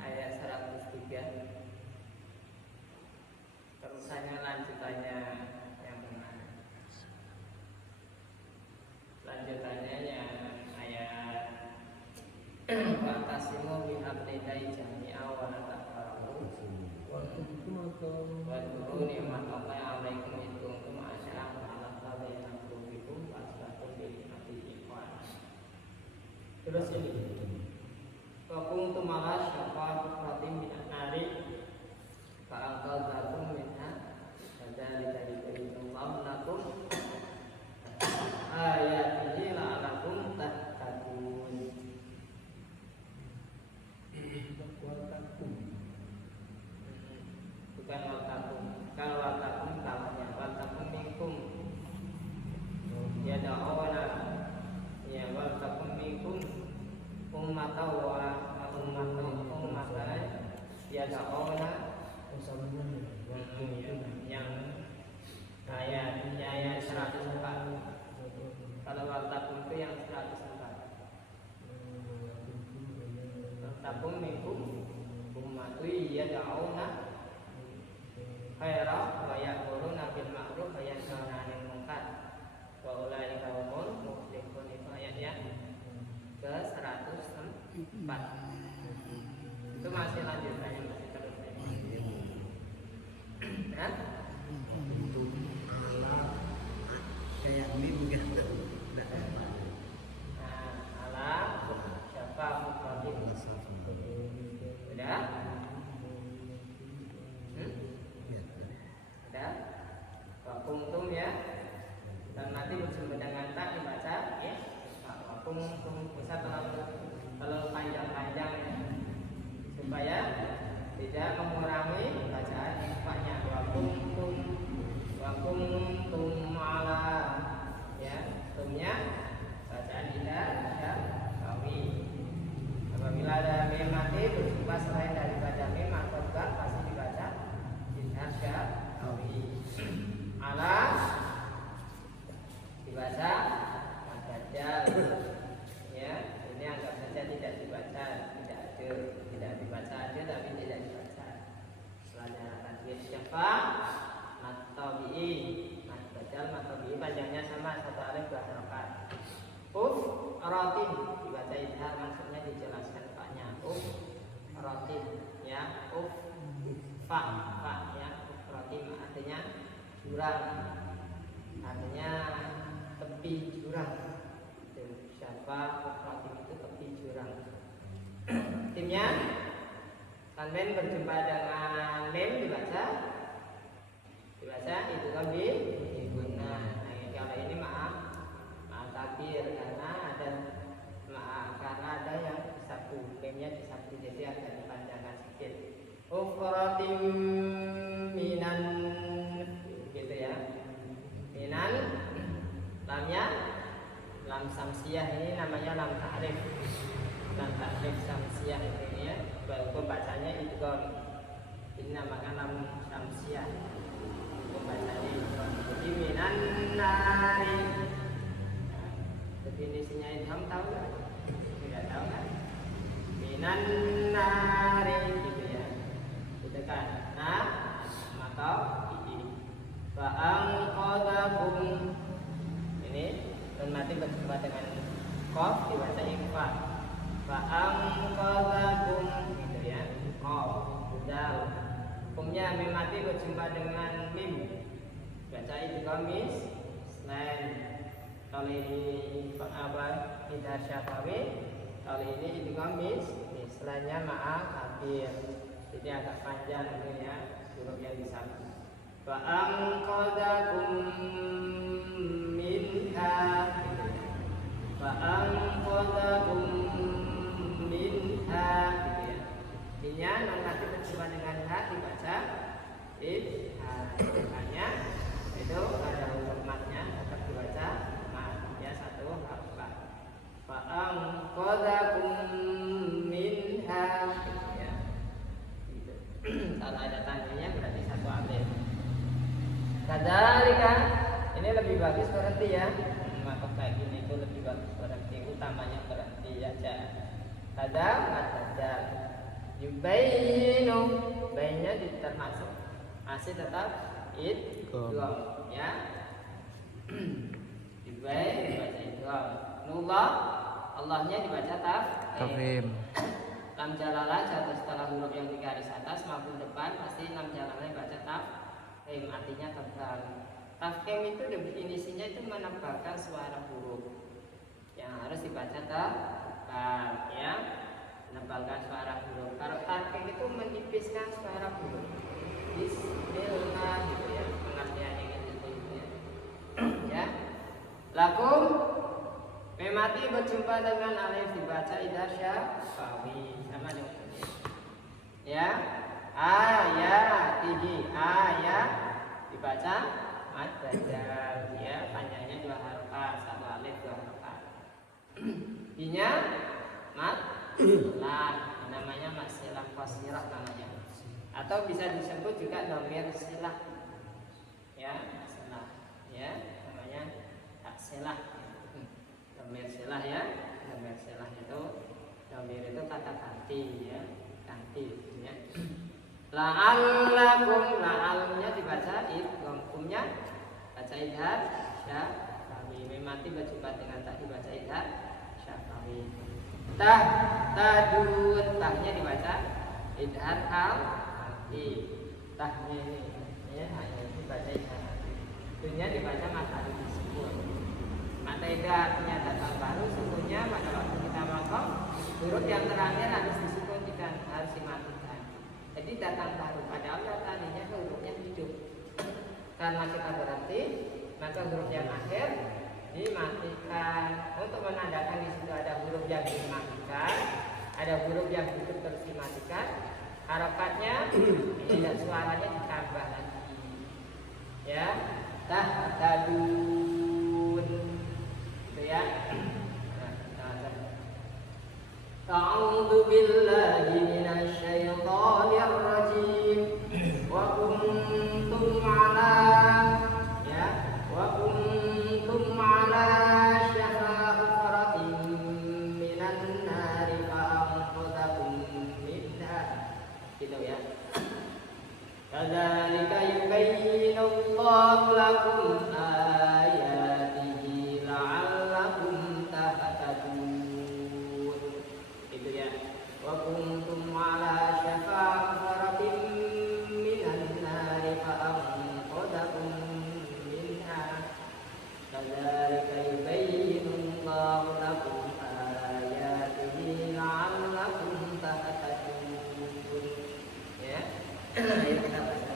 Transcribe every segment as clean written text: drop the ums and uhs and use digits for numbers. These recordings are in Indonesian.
Ayat 103. Terusannya lanjutannya yang benar. Lanjutannya yang ayat Wa'tasimu bihablillahi jami'a wa la tafarraqu wa dzkuru ni'matallahi 'alaikum id kuntum a'da'an fa'alafa baina qulubikum wa asbahtum bi ni'matihi ikhwana. Terus ini wa kuntum ala syafa hufratin minan nari fa'anqadhakum minha kadzalika yubayyinullahu lakum ayatihi la'allakum tahtadun. Bukan watakum. Kalau watakum kalahnya watakum minkum ya da'awana ya watakum minkum ummata wa ummata ya da'awana yang ayat 104. Kalau watakum itu yang 104. Watakum minkum ummatu ya da'awana khaira wa ya'muruna bil ma'ruf wa yanhauna 'anil munkar wa ulaika humul muflihun. Itu ayatnya ke 104. Itu masih lanjutannya, masih terus. Nah, kayak ini mungkin ala syafa muqaddin. Udah? Udah? Wa kuntum ya. Dan nanti bersama dengan tak dibaca matabi'i. Mad badal matabi'i panjangnya sama, satu alif dua harokat. Uf ratin dibaca idhar, maksudnya dijelaskan faknya. Uf ratin ya, uf fa ya, uf ratin artinya jurang, artinya tepi jurang. Siapa uf ratin itu tepi jurang. Timnya kalian berjumpa dengan lem dibaca itu kan di guna. Nah, kalau ini maaf takbir karena ada yang disapu, lemnya disapu, jadi agak dipanjangkan sedikit. Ukhratim minan gitu ya. Minan lamnya lam samsiyah, ini namanya lam ta'rif. Lam ta'rif samsiyah ini ya. Pembacanya idgham. Ini namanya lam samsiyah. Pembacanya idgham. Jadi minan nari. Definisinya idgham tahu nggak? Tidak tahu kan? Minan nari gitu ya. Gitu kan? Nah, maka ini fa'anqadhakum. Ini dan mati berjumpa dengan qaf dibaca infaq. Fa'anqadhakum gitu ya. Qaf dal. Hukumnya mim mati berjumpa dengan mim. Baca idgham selain. Kalau ini apa? Idhar syafawi. Kalau ini idgham istilahnya ma'al kafir. Jadi agak panjang gitu ya, huruf yang disapu. Fa anqadhakum minha. Fa anqadhakum minha gitu ya. Intinya nanti berjumpa dengan ha dibaca idhar. Makanya itu ada huruf matnya tetap dibaca ya, satu harokat. Fa'anqadhakum minha ya. Gitu. Kalau ada tandanya berarti satu alif. Kadzalika ini lebih bagus berhenti ya. Maka kayak gini itu lebih bagus berhenti, utamanya berhenti aja. Kadzal yubayinu, bainnya termasuk masih tetap idgham ya. Dibaik dibaca idgham. Nullah Allahnya dibaca tafkhim. Lam jalalah jatuh setelah huruf yang di garis atas maupun depan pasti lam jalalah dibaca tafkhim, artinya tebal. Tafkhim itu definisinya itu menebalkan suara huruf yang harus dibaca tebal ya, menebalkan suara huruf. Kalau tafkhim itu menipiskan suara huruf. Bismillah gitu ya, pengertiannya gitu ya. Ya. Lakum memati berjumpa dengan alif dibaca idhar syafawi sama dengan ini. Ya. Ayat dibaca mad badal ya, panjangnya dua harokat, satu alif dua harokat. Inya mad lah, namanya mad silah qasirah namanya. Atau bisa disebut juga dhamir silah ya, silah ya, namanya silah. Dhamir silah ya, dhamir silah itu dhamir itu kata ganti ya, ganti ya. La'allakum, la'alnya dibaca idghamnya baca idhar syafawi. Memati berjumpa dengan tak dibaca idhar syafawi. Tadun, tahnya dibaca idhar tahnya ini ya, hanya dibaca idhar. Dunya dibaca mata disebut. Mata idhar artinya datang baru, sukunya pada waktu kita melakukan huruf yang terakhir harus disukun, tidak harus dimatikan. Jadi datang baru, padahal tadinya hurufnya hidup. Karena kita berhenti, maka huruf yang akhir dimatikan. Untuk menandakan di situ ada huruf yang dimatikan, ada huruf yang hidup terus dimatikan. Harokatnya ini dan suaranya ditambah lagi. Ya, tadun itu ya. A'udzu billahi minasy syaithanir rajim. Wa kuntum 'ala syafa hufratin minan nari fa'anqadhakum minha. Gitu ya. Kadzalika lakum ayatihi la'allakum tahtadun. Itu ya. Wa kuntum ala syafa hufratin minan nari fa anqadakum minha. Kadzalika yubayyinu Allahu lakum ayatihi la'allakum tahtadun. Ya. Ayo kita baca.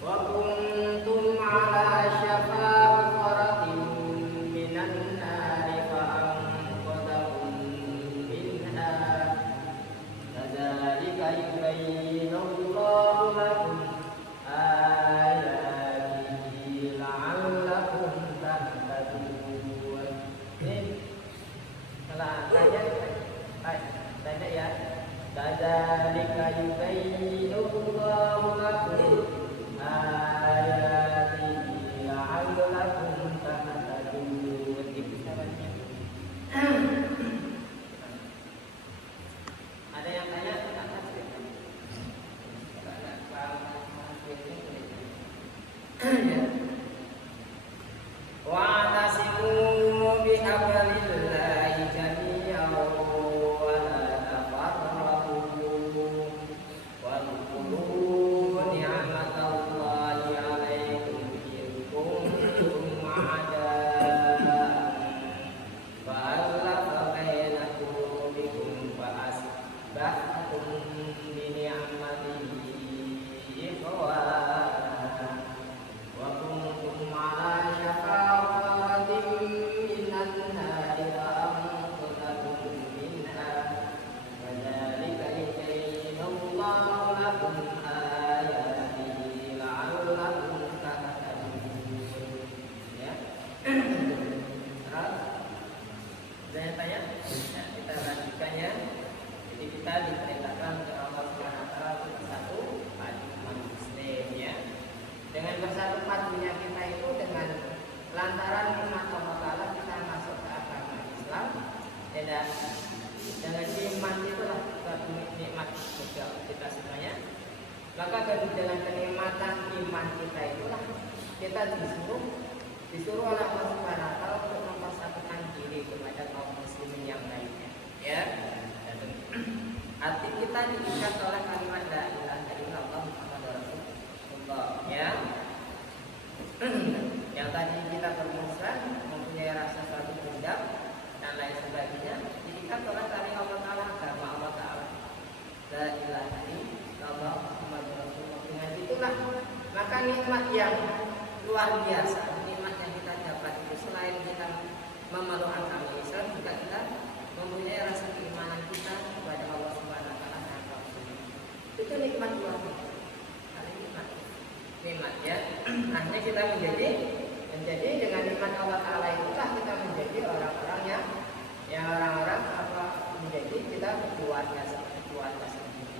Waktu Wa'tasimu bihablillahi jami'an wa la tafarraqu wadhkuru ni'matallahi 'alaikum id kuntum a'daan fa'alafa baina qulubikum fa'asbahtum bi ni'matihi ikhwana wa kuntum 'ala syafa kita diperintahkan oleh Allah Subhanahu wa taala untuk bersatu padu umat muslim ya. Dengan bersatu padunya kita itu dengan lantaran nikmat Allah taala kita masuk ke agama Islam. Dan dengan iman itulah suatu nikmat surga kita semuanya. Maka dengan kenikmatan iman kita itulah kita disuruh oleh Allah Subhanahu wa taala untuk mempersatukan diri kepada kaum muslimin yang lainnya ya. Hati kita diikat oleh kalimat la ilaha illallah Muhammadur Rasulullah ya. Yang tadi kita bermuslim mempunyai rasa suatu dendam dan lain sebagainya diikat oleh tali Allah Taala agama Allah Taala la ilaha illallah Muhammadur Rasulullah. Dengan itulah maka nikmat yang luar biasa, nikmat yang kita dapat itu selain kita memeluk agama Islam juga kita mempunyai rasa keimanan kita kepada Allah Subhanahu wa taala dan Rasulnya. Itu nikmat luar biasa. Nikmat ya. Akhirnya kita menjadi dengan nikmat Allah taala itulah kita menjadi orang-orang yang orang-orang apa menjadi kita berkeluarga sendiri.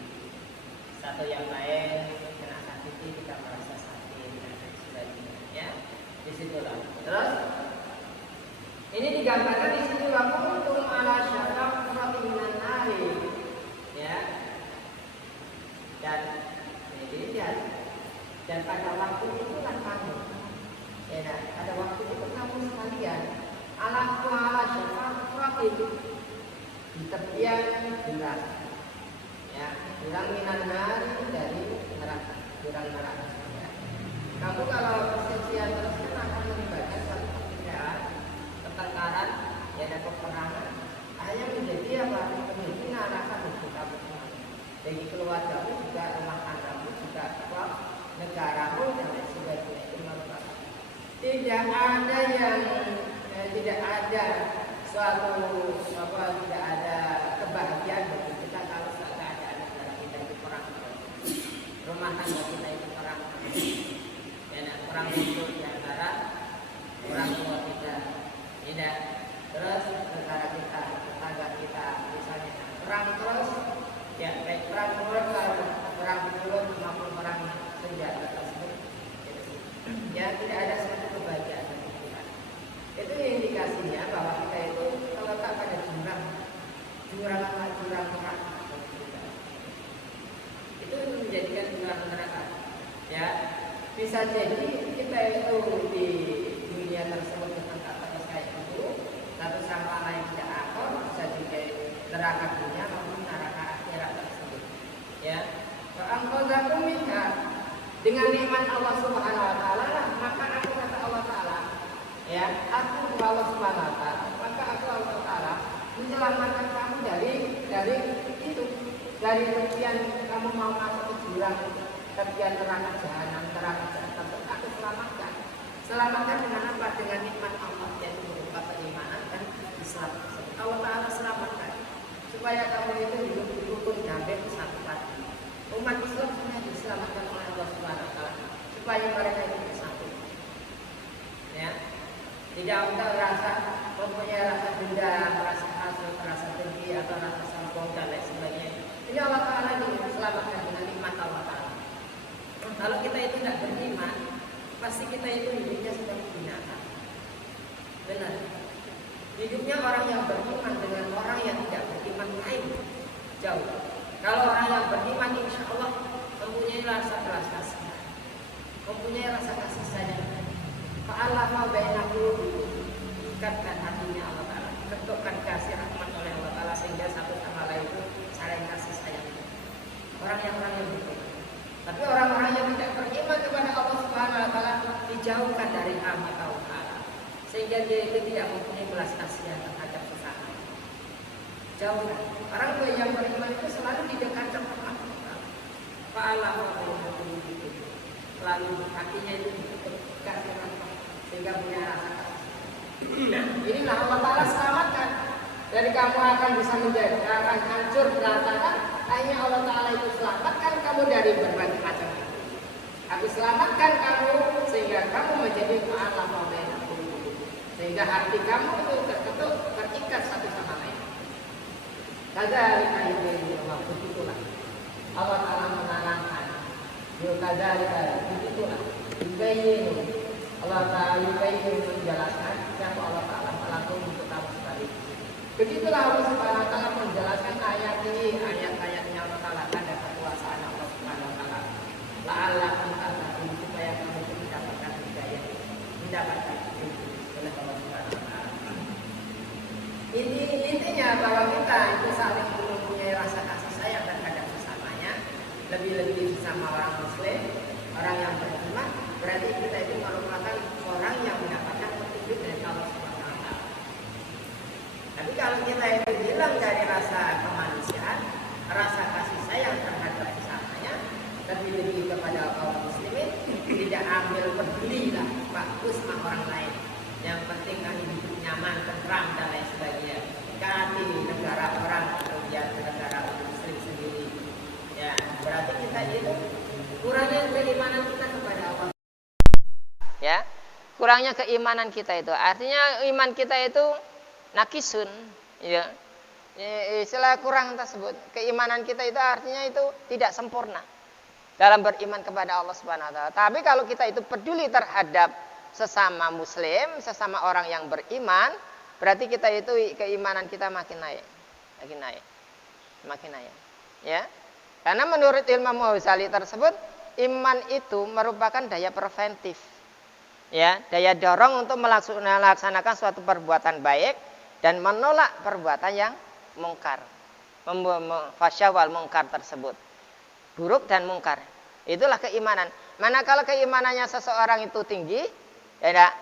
Satu yang lain kena sakit kita merasa sakit dan sebagainya ya. Disitulah. Terus ini digambarkan di sini waktu untuk ala syaraf minan nari ya. Dan ini dan pada waktu itulah kamu ya, pada waktu itu kamu sekalian ala syaraf itu di tepian jurang ya, jurang minan nari dari neraka, jurang neraka ya. Kamu kalau persencian terus akan melibatkan suatu perbedaan, pertengkaran, ya ada peperangan, hanya menjadi apa? Menjadi neraka bagi kamu semua, bagi keluargamu juga, rumah tanggamu juga, negaramu dan lain sebagainya itu merupakan. Tidak ada tidak ada suatu apa, tidak ada kebahagiaan bagi kita kalau keadaan negara kita itu perang, rumah tangga kita itu perang, dan perang itu di antara orang tua kita. Tidak, terus negara kita, tetangga kita, misalnya perang terus, ya baik perang keluarga, perang mulut maupun perang senjata tersebut, ya tidak ada suatu kebahagiaan bagi kita. Itu indikasinya bahwa kita itu terletak pada jurang neraka. Itu menjadikan jurang neraka. Ya, bisa jadi kita itu di dunia tersebut satu sama lain tidak akur, bisa juga neraka dunia maupun neraka akhirat tersebut. Ya, fa'angkozakum minha, dengan nikmat Allah Subhanahu wa taala maka aku kata Allah taala, ya, aku Allah Subhanahu wa taala, maka aku Allah taala menyelamatkan kamu dari itu, dari tepian kamu mau masuk ke jurang tepian neraka jahanam, aku selamatkan dengan apa? Dengan nikmat Allah yaitu berupa keimanan dan Islam. Allah Taala selamatkan supaya kamu itu hidup rukun damai bersatu padu. Umat Islam sebenarnya diselamatkan oleh Allah Subhanahu wa taala supaya mereka itu bersatu. Ya. Tidak usah mempunyai rasa dendam, rasa hasut, rasa dengki atau rasa sombong dan lain sebagainya. Ini Allah Taala diselamatkan dengan nikmat Allah Taala. Kalau kita itu tidak beriman, pasti kita itu hidupnya seperti binatang. Benar. Hidupnya orang yang beriman dengan orang yang tidak beriman lain jauh. Kalau orang yang beriman insya Allah mempunyai rasa kasih sayang, mempunyai rasa kasih sayang Fa'alafa baina qulubikum, ikatkan hatinya Allah Ta'ala, bentukkan kasih rahmat oleh Allah Ta'ala sehingga satu sama lain itu saling kasih sayang. Orang yang beriman. Tapi orang-orang yang tidak beriman kepada Allah Subhanahu Wa Ta'ala dijauhkan dari rahmat Allah Ta'ala, sehingga dia itu tidak mempunyai belas kasihan terhadap sesama. Jauhkan. Orang yang beriman itu selalu didekatkan kepada Allah Ta'ala. Fa'alafa baina qulubikum, lalu hatinya itu kasih rahmat sehingga punya rasa. Nah, inilah Allah Ta'ala selamatkan dari kamu akan bisa menjadi akan hancur berantakan. Hanya Allah Ta'ala itu selamatkan kamu dari berbagai macam. Habis selamatkan kamu sehingga kamu menjadi ma'alaf sehingga hati kamu itu terketuk terikat satu sama lain. Kadzalika yubayyinu begitulah Allah Ta'ala menerangkan. Kadzalika begitulah yubayyinu Allah Ta'ala yubayyinu menjelaskan siapa Allah Ta'ala melakukan untuk kamu sekali. Begitulah Allah Subhanahu Wa Ta'ala menjelaskan ayat ini, ayat-ayatnya Allah Ta'ala pada kekuasaan Allah Subhanahu Wa Ta'ala. La'allakum tattaqun, supaya kamu mendapatkan hidayah, mendapatkan petunjuk oleh Allah Subhanahu Wa Ta'ala. Ini intinya bahwa kita itu saling mempunyai rasa kasih sayang terhadap sesamanya, lebih-lebih sama orang Muslim, orang yang beriman. Berarti kita itu merupakan orang yang mendapatkan petunjuk dari Allah Subhanahu Wa Ta'ala. Tapi kalau kita itu hilang dari rasa kemanusiaan, rasa kasih sayang terhadap sesamanya, lebih-lebih kepada kaum muslimin, tidak ambil peduli lah bagus sama orang lain. Yang penting kan hidup nyaman, tentram dan lain sebagainya. Ganti negara orang, kemudian negara muslim sendiri. Ya, berarti kita itu kurangnya keimanan kita kepada Allah. Ya, kurangnya keimanan kita itu. Artinya iman kita itu nakisun, ya. Istilah kurang tersebut. Keimanan kita itu artinya itu tidak sempurna dalam beriman kepada Allah Subhanahu Wa Ta'ala. Tapi kalau kita itu peduli terhadap sesama muslim, sesama orang yang beriman, berarti kita itu keimanan kita makin naik. Ya. Karena menurut Imam Ghazali tersebut, iman itu merupakan daya preventif. Ya, daya dorong untuk melaksanakan suatu perbuatan baik dan menolak perbuatan yang mungkar. Fasyawal mungkar tersebut. Buruk dan mungkar. Itulah keimanan. Manakala keimanannya seseorang itu tinggi, ya enggak?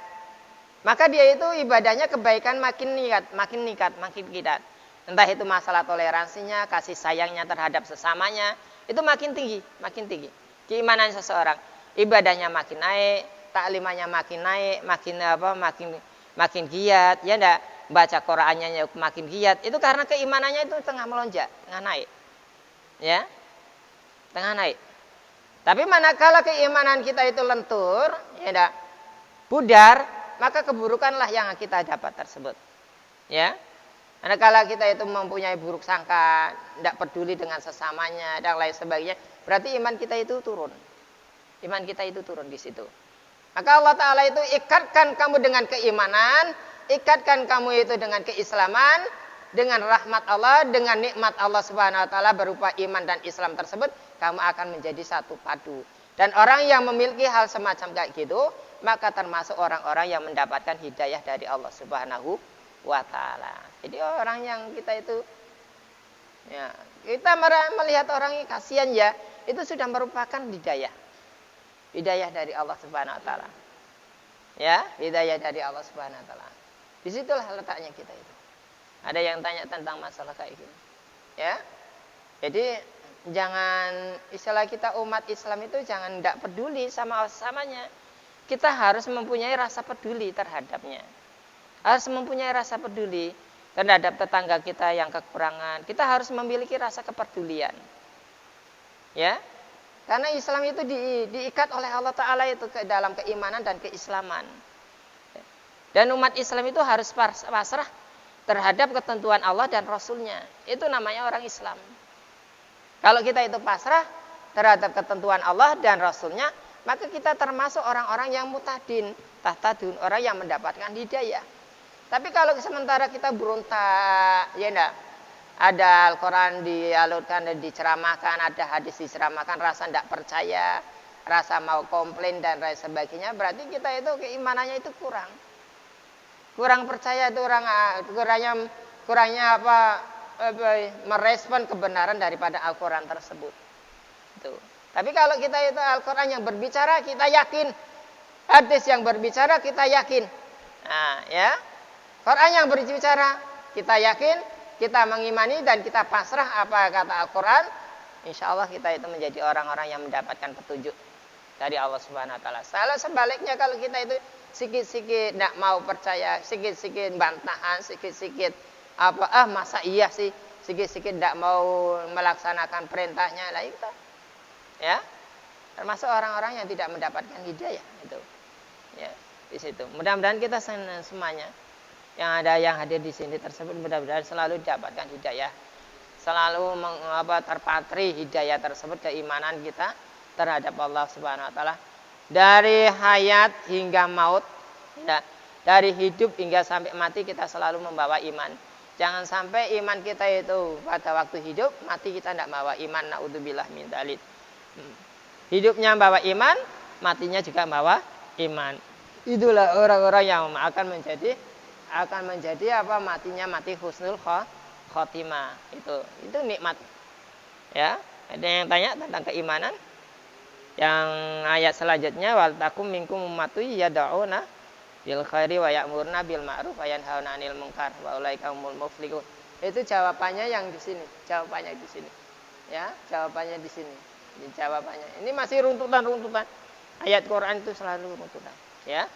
Maka dia itu ibadahnya kebaikan makin giat. Entah itu masalah toleransinya, kasih sayangnya terhadap sesamanya, itu makin tinggi. Keimanan seseorang, ibadahnya makin naik, taklimannya makin naik, makin giat, ya enggak? Baca Qur'annya makin giat. Itu karena keimanannya itu tengah melonjak, tengah naik. Ya. Tengah naik. Tapi manakala keimanan kita itu lentur, ya enggak? Pudar, maka keburukanlah yang kita dapat tersebut. Ya. Manakala kita itu mempunyai buruk sangka, tidak peduli dengan sesamanya dan lain sebagainya, berarti iman kita itu turun. Iman kita itu turun di situ. Maka Allah Ta'ala itu ikatkan kamu dengan keimanan, ikatkan kamu itu dengan keislaman, dengan rahmat Allah, dengan nikmat Allah Subhanahu Wa Ta'ala berupa iman dan Islam tersebut, kamu akan menjadi satu padu. Dan orang yang memiliki hal semacam kayak gitu, maka termasuk orang-orang yang mendapatkan hidayah dari Allah Subhanahu Wa Ta'ala. Jadi orang yang kita itu, ya, kita melihat orang ini kasihan ya, itu sudah merupakan hidayah. Hidayah dari Allah Subhanahu Wa Ta'ala. Ya, hidayah dari Allah Subhanahu Wa Ta'ala. Disitulah letaknya kita itu. Ada yang tanya tentang masalah kayak gini. Ya. Jadi jangan, istilah kita umat Islam itu jangan tidak peduli sama sesamanya. Kita harus mempunyai rasa peduli terhadapnya. Harus mempunyai rasa peduli terhadap tetangga kita yang kekurangan. Kita harus memiliki rasa kepedulian. Ya. Karena Islam itu diikat oleh Allah Ta'ala itu ke dalam keimanan dan keislaman. Dan umat Islam itu harus pasrah terhadap ketentuan Allah dan Rasulnya. Itu namanya orang Islam. Kalau kita itu pasrah terhadap ketentuan Allah dan Rasulnya, maka kita termasuk orang-orang yang mutadin, tahtadun, orang yang mendapatkan hidayah. Tapi kalau sementara kita berontak, ya enggak, ada Al-Quran dialurkan dan diceramahkan, ada hadis diceramahkan, rasa tidak percaya, rasa mau komplain dan lain sebagainya, berarti kita itu keimanannya itu kurang. Kurang percaya itu kurangnya merespon kebenaran daripada Al-Qur'an tersebut. Itu. Tapi kalau kita itu Al-Qur'an yang berbicara kita yakin, hadis yang berbicara kita yakin. Nah, ya. Quran yang berbicara kita yakin, kita mengimani dan kita pasrah apa kata Al-Qur'an, insyaallah kita itu menjadi orang-orang yang mendapatkan petunjuk dari Allah Subhanahu wa taala. Salah sebaliknya kalau kita itu sikit-sikit tidak mau percaya, sikit-sikit bantahan, sikit-sikit masa iya sih, sikit-sikit tidak mau melaksanakan perintahnya lah itu. Ya. Termasuk orang-orang yang tidak mendapatkan hidayah itu. Ya, di situ. Mudah-mudahan kita semuanya yang hadir di sini tersebut mudah-mudahan selalu didapatkan hidayah, selalu terpatri hidayah tersebut, keimanan kita terhadap Allah Subhanahu wa taala dari hayat hingga maut, ya, dari hidup hingga sampai mati kita selalu membawa iman. Jangan sampai iman kita itu pada waktu hidup, mati kita tidak bawa iman, naudzubillah min dzalik. Hidupnya bawa iman, matinya juga bawa iman. Itulah orang-orang yang akan menjadi matinya mati husnul khotimah. Itu nikmat. Ya, ada yang tanya tentang keimanan. Yang ayat selanjutnya, wal takum minkum ummatun yad'una bil khairi wa ya'muruna bil ma'ruf wa yanhauna 'anil munkar wa ulaika humul muflihun. Itu jawabannya yang di sini. Jawabannya di sini. Ya, jawabannya di sini. Jawabannya. Ini masih runtutan-runtutan. Ayat Quran itu selalu runtutan. Ya.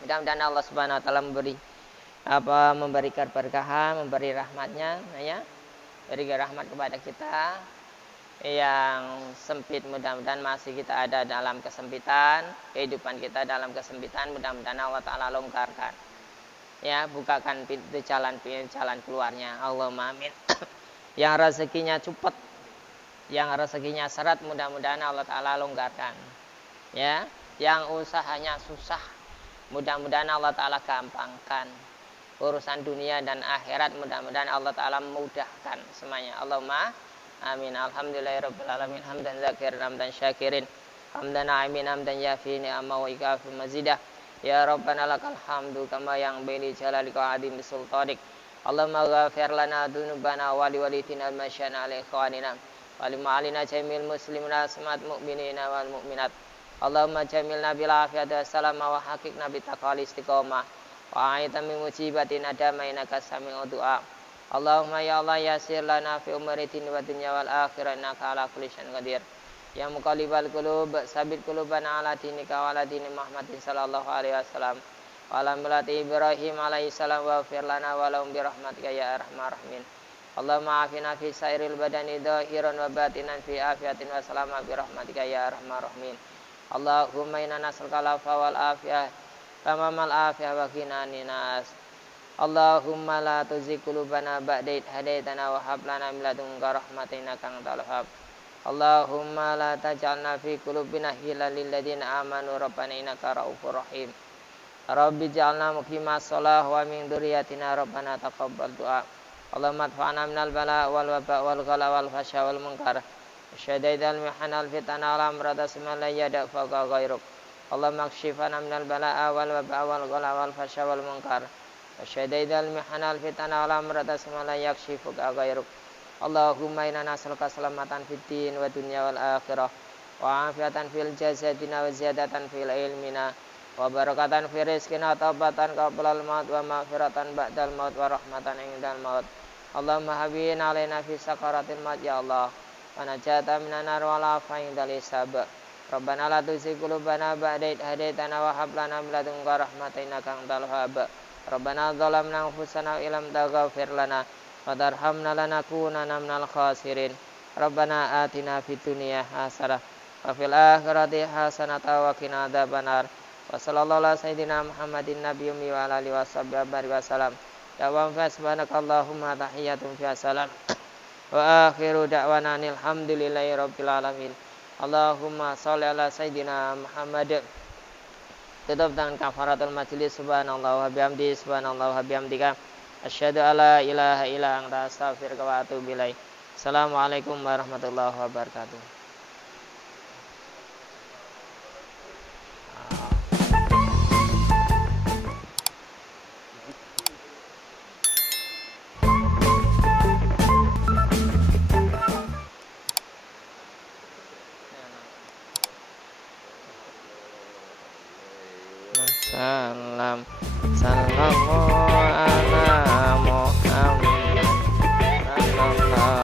Mudah-mudahan Allah Subhanahu wa taala memberi keberkahan, memberi rahmatnya, ya, beri rahmat kepada kita yang sempit. Mudah-mudahan masih kita ada dalam kesempitan, kehidupan kita dalam kesempitan, mudah-mudahan Allah Ta'ala longgarkan, ya, bukakan pintu jalan keluarnya, Allahumma amin. Yang rezekinya cepat, yang rezekinya seret, mudah-mudahan Allah Ta'ala longgarkan, ya. Yang usahanya susah, mudah-mudahan Allah Ta'ala gampangkan. Urusan dunia dan akhirat mudah-mudahan Allah Ta'ala memudahkan semuanya. Allahumma amin. Alhamdulillahirabbil alamin. Hamdan zakirin, hamdan syakirin, hamdan na'imin, hamdan yafi ni'ama wa ikafi mazidah. Ya Rabbana lakal hamdu kama yang baini jalalika adim bisultanik. Allahumma ghafir lana dhunubana wa liwalitina al-masyana ala ikhwanina wa lima'alina jamil muslimina asmat mu'minina wal mu'minat. Allahumma jamilna bil afiyati wassalama wa haqiqna bitaqwal istiqomah wa aitami mujibatin adamainaka sami'u du'a. Allahumma ya Allah yasir lana fi umuri dini wa dunya wal akhirah innaka ala kulli syai'in qadir. Ya muqallibal qulub sabit qulubana ala dinika wa ala dini Muhammadin sallallahu alaihi wasallam wa ala millati Ibrahim alaihi salam wa fir lana wa lahum bi rahmatika ya arhamar rahimin. Allahumma afina fi sairil badani dhahiran wa batinan fi afiyatin wa salama bi rahmatika ya arhamar rahimin. Allahumma inna nas'aluka al-'afwa wal afiyah tamamal afiyah wa qina nas. Allahumma la tuzigh qulubana ba'da idh hadaitana wa hab lana min ladunka rahmatan innaka antal wahhab. Allahumma la taj'alna fi qulubina ghillan lil ladzina amanu rabbana innaka ra'ufur rahim. Rabbi ij'alna muqimas shalah wa min dzurriyyatina rabbana taqabbal du'a. Allahumma adfa'na minal bala' wal waba' wal ghala wal fasha wal munkar. Syadaidal mihanal fitana ala amrata siman la yada faqa ghairuk. Allahumma kshifana minal bala'a wal waba'a wal ghala wal fasha wal munkar. Syadaidal mihanal fitana ala amrata siman la yakshifuka ghairuk. Allahumma inna nas'aluka salamatan fid din wa dunya wal akhirah wa afiatan fil jasadina wa ziyadatan fil ilmina wa barakatan fi rizqina taubatan qablal maut wa maghfiratan ba'dal maut wa rahmatan indal maut. Allahumma habibin alaina fi sakaratil maut ya Allah. Wa najata minan nar wa la fa'indal hisab. Rabbana la tuzigh qulubana ba'da idh hadaitana wa hab lana min ladunka rahmatan innaka antal wahhab. Rabbana zalamna anfusana wa illam taghfir lana wa tarhamna lanakunanna minal khasirin. Rabbana atina fid dunya hasanah wa fil akhirati hasanah wa qina adzabannar. Wa sallallahu ala sayyidina Muhammadin nabiyyi wa ala alihi washabbihi wasallam. Dawam fa subhanakallahumma tahiyyatun fi salam. Wa akhiru da'wana alhamdulillahi rabbil alamin. Allahumma sholli ala sayyidina Muhammad. Tutup dengan kafaratul majlis. Subhanallah wa bihamdihi, subhanallah wa bihamdika, asyhadu alla ilaha illa anta astaghfiruka wa atubu ilaik. Assalamualaikum warahmatullahi wabarakatuh. wasallam. Sallallahu